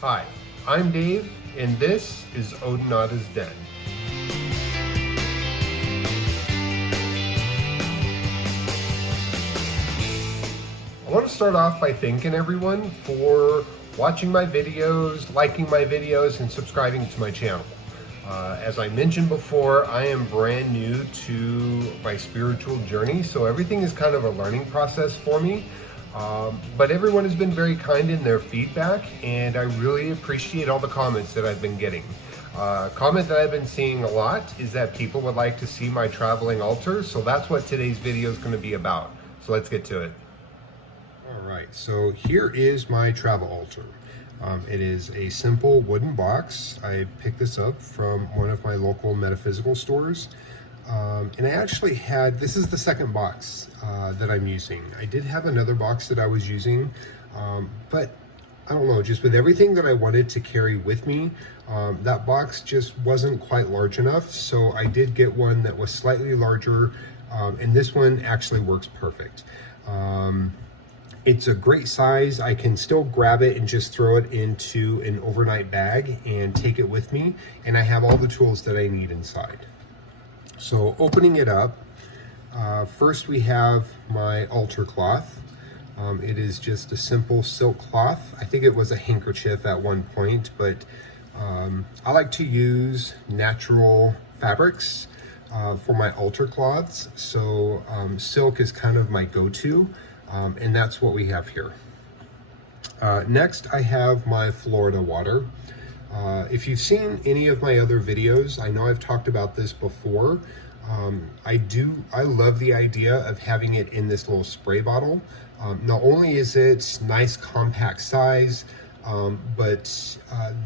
Hi, I'm Dave, and this is Odinada's Den. I want to start off by thanking everyone for watching my videos, liking my videos, and subscribing to my channel. As I mentioned before, I am brand new to my spiritual journey, so everything is kind of a learning process for me. But everyone has been very kind in their feedback, and I really appreciate all the comments that I've been getting. Comment that I've been seeing a lot is that people would like to see my traveling altar, so that's what today's video is going to be about. So let's get to it. Alright, so here is my travel altar. It is a simple wooden box. I picked this up from one of my local metaphysical stores. And I actually had, this is the second box that I'm using. I did have another box that I was using, but I don't know, just with everything that I wanted to carry with me, that box just wasn't quite large enough. So I did get one that was slightly larger, and this one actually works perfect. It's a great size. I can still grab it and just throw it into an overnight bag and take it with me, and I have all the tools that I need inside. So opening it up, first we have my altar cloth. It is just a simple silk cloth. I think it was a handkerchief at one point, but I like to use natural fabrics for my altar cloths. So silk is kind of my go-to, and that's what we have here. Next, I have my Florida water. If you've seen any of my other videos, I know I've talked about this before. I love the idea of having it in this little spray bottle. Not only is it nice compact size, but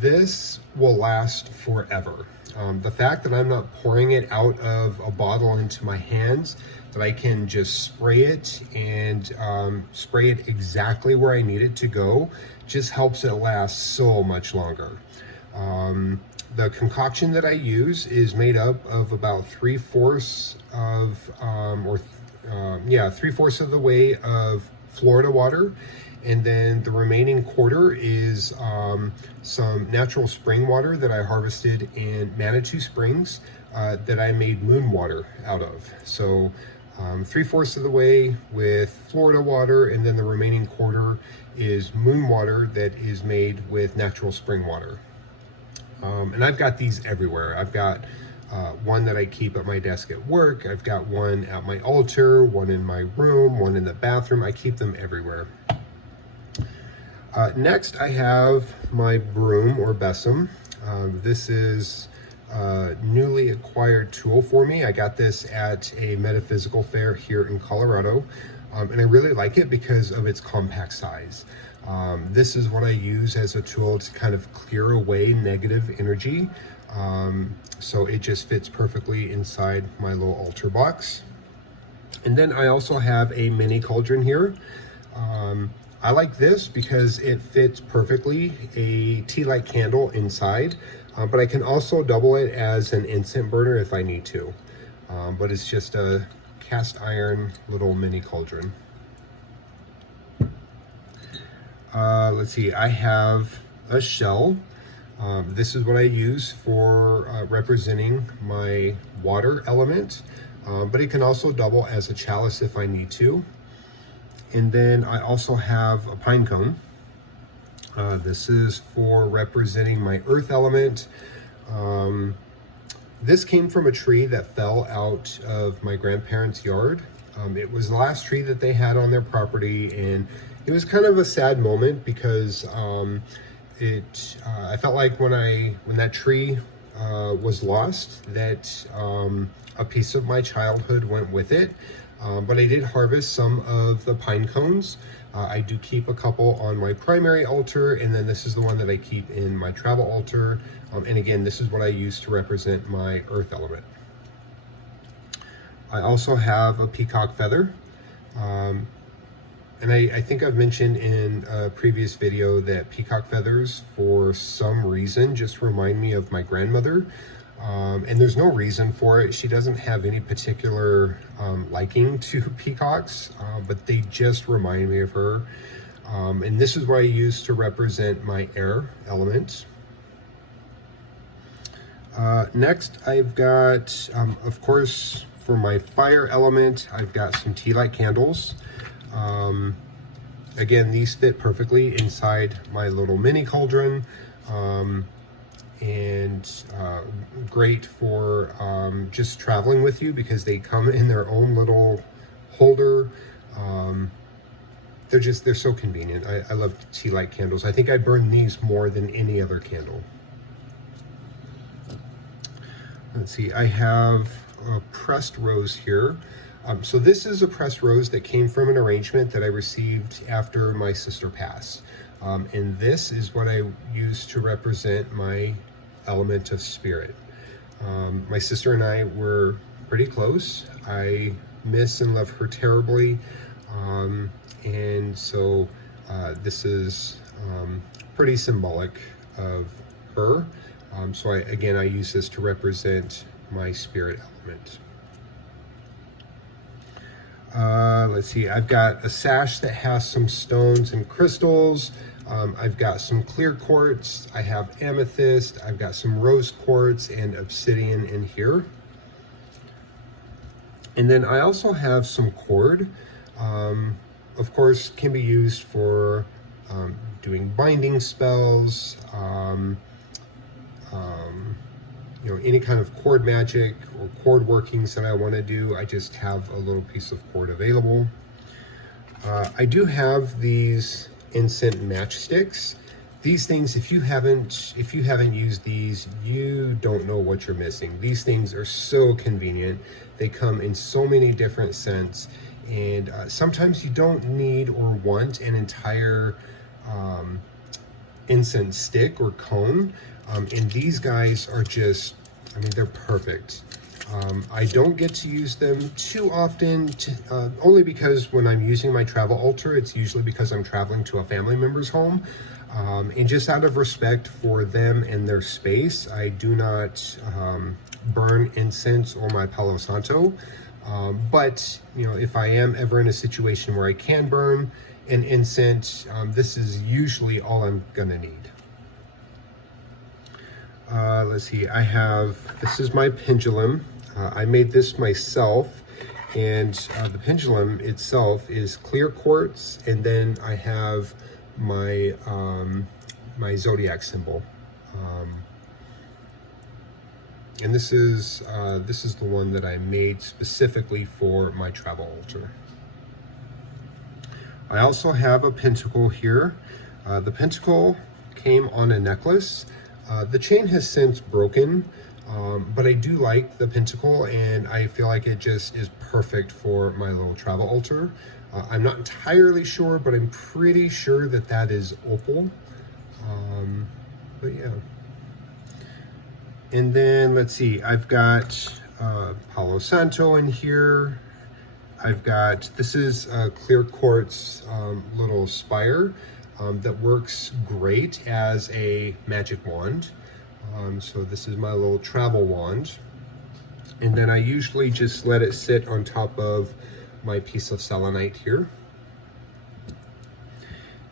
this will last forever. The fact that I'm not pouring it out of a bottle into my hands, that I can just spray it and spray it exactly where I need it to go, just helps it last so much longer. The concoction that I use is made up of about 3/4 of, 3/4 of the way of Florida water, and then the remaining quarter is some natural spring water that I harvested in Manitou Springs that I made moon water out of. So 3/4 of the way with Florida water, and then the remaining quarter is moon water that is made with natural spring water. And I've got these everywhere. I've got one that I keep at my desk at work. I've got one at my altar, one in my room, one in the bathroom. I keep them everywhere. Next, I have my broom or besom. This is a newly acquired tool for me. I got this at a metaphysical fair here in Colorado, and I really like it because of its compact size. This is what I use as a tool to kind of clear away negative energy. So it just fits perfectly inside my little altar box. And then I also have a mini cauldron here. I like this because it fits perfectly a tea light candle inside, but I can also double it as an incense burner if I need to. But it's just a cast iron little mini cauldron. Let's see, I have a shell. This is what I use for representing my water element, but it can also double as a chalice if I need to. And then I also have a pine cone. This is for representing my earth element. This came from a tree that fell out of my grandparents' yard. It was the last tree that they had on their property, and it was kind of a sad moment because I felt like when that tree was lost, that a piece of my childhood went with it. But I did harvest some of the pine cones. I do keep a couple on my primary altar, and then this is the one that I keep in my travel altar. And again, this is what I use to represent my earth element. I also have a peacock feather. And I think I've mentioned in a previous video that peacock feathers, for some reason, just remind me of my grandmother. And there's no reason for it. She doesn't have any particular liking to peacocks, but they just remind me of her. And this is what I use to represent my air element. Next, I've got, of course, for my fire element, I've got some tea light candles. Again, these fit perfectly inside my little mini cauldron, and great for just traveling with you because they come in their own little holder. They're so convenient. I love tea light candles. I think I burn these more than any other candle. Let's see, I have a pressed rose here. So this is a pressed rose that came from an arrangement that I received after my sister passed. And this is what I use to represent my element of spirit. My sister and I were pretty close. I miss and love her terribly. And so this is pretty symbolic of her. So I use this to represent my spirit element. Let's see, I've got a sash that has some stones and crystals. I've got some clear quartz. I have amethyst. I've got some rose quartz and obsidian in here. And then I also have some cord. Of course, can be used for doing binding spells, any kind of cord magic or cord workings that I want to do. I just have a little piece of cord available. I do have these incense matchsticks. These things, if you haven't used these, you don't know what you're missing. These things are so convenient. They come in so many different scents, and sometimes you don't need or want an entire incense stick or cone. And these guys are just, they're perfect. I don't get to use them too often, only because when I'm using my travel altar, it's usually because I'm traveling to a family member's home. And just out of respect for them and their space, I do not burn incense or my Palo Santo. But, if I am ever in a situation where I can burn an incense, this is usually all I'm gonna need. Let's see, this is my pendulum. I made this myself, and the pendulum itself is clear quartz, and then I have my my zodiac symbol. And this is the one that I made specifically for my travel altar. I also have a pentacle here. The pentacle came on a necklace. The chain has since broken, but I do like the pentacle, and I feel like it just is perfect for my little travel altar. I'm not entirely sure, but I'm pretty sure that is opal. But yeah. And then let's see, I've got Palo Santo in here. This is a clear quartz little spire. That works great as a magic wand. So this is my little travel wand. And then I usually just let it sit on top of my piece of selenite here.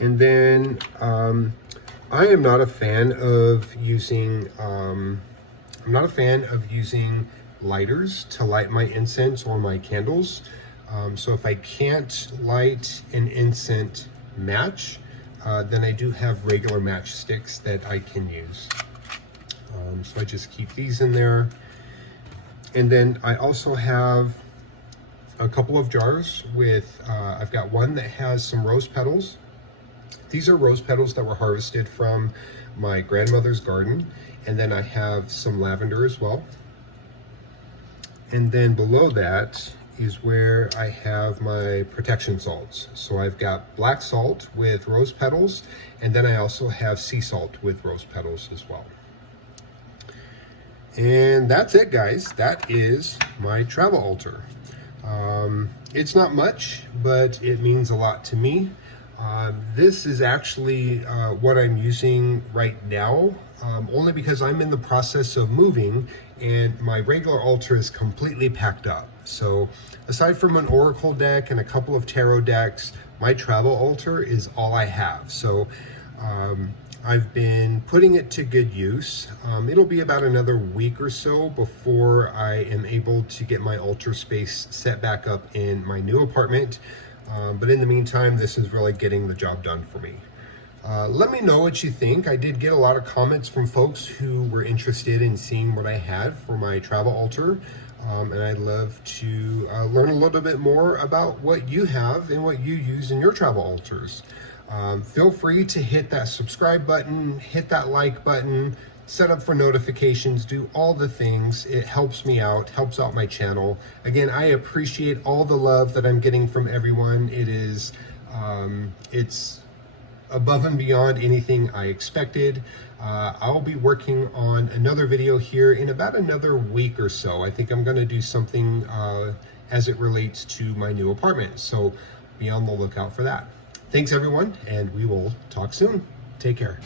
And then I am not a fan of using lighters to light my incense or my candles. So if I can't light an incense match, then I do have regular matchsticks that I can use. So I just keep these in there. And then I also have a couple of jars with, I've got one that has some rose petals. These are rose petals that were harvested from my grandmother's garden. And then I have some lavender as well. And then below that is where I have my protection salts. So I've got black salt with rose petals, and then I also have sea salt with rose petals as well. And that's it, guys. That is my travel altar. It's not much, but it means a lot to me. This is actually what I'm using right now, only because I'm in the process of moving and my regular altar is completely packed up. So aside from an oracle deck and a couple of tarot decks, my travel altar is all I have. So I've been putting it to good use. It'll be about another week or so before I am able to get my altar space set back up in my new apartment. But in the meantime, this is really getting the job done for me. Let me know what you think. I did get a lot of comments from folks who were interested in seeing what I had for my travel altar. And I'd love to learn a little bit more about what you have and what you use in your travel altars. Feel free to hit that subscribe button, hit that like button, set up for notifications, do all the things. It helps me out, helps out my channel. Again, I appreciate all the love that I'm getting from everyone. It is, it's above and beyond anything I expected. I'll be working on another video here in about another week or so. I think I'm going to do something as it relates to my new apartment. So be on the lookout for that. Thanks everyone, and we will talk soon. Take care.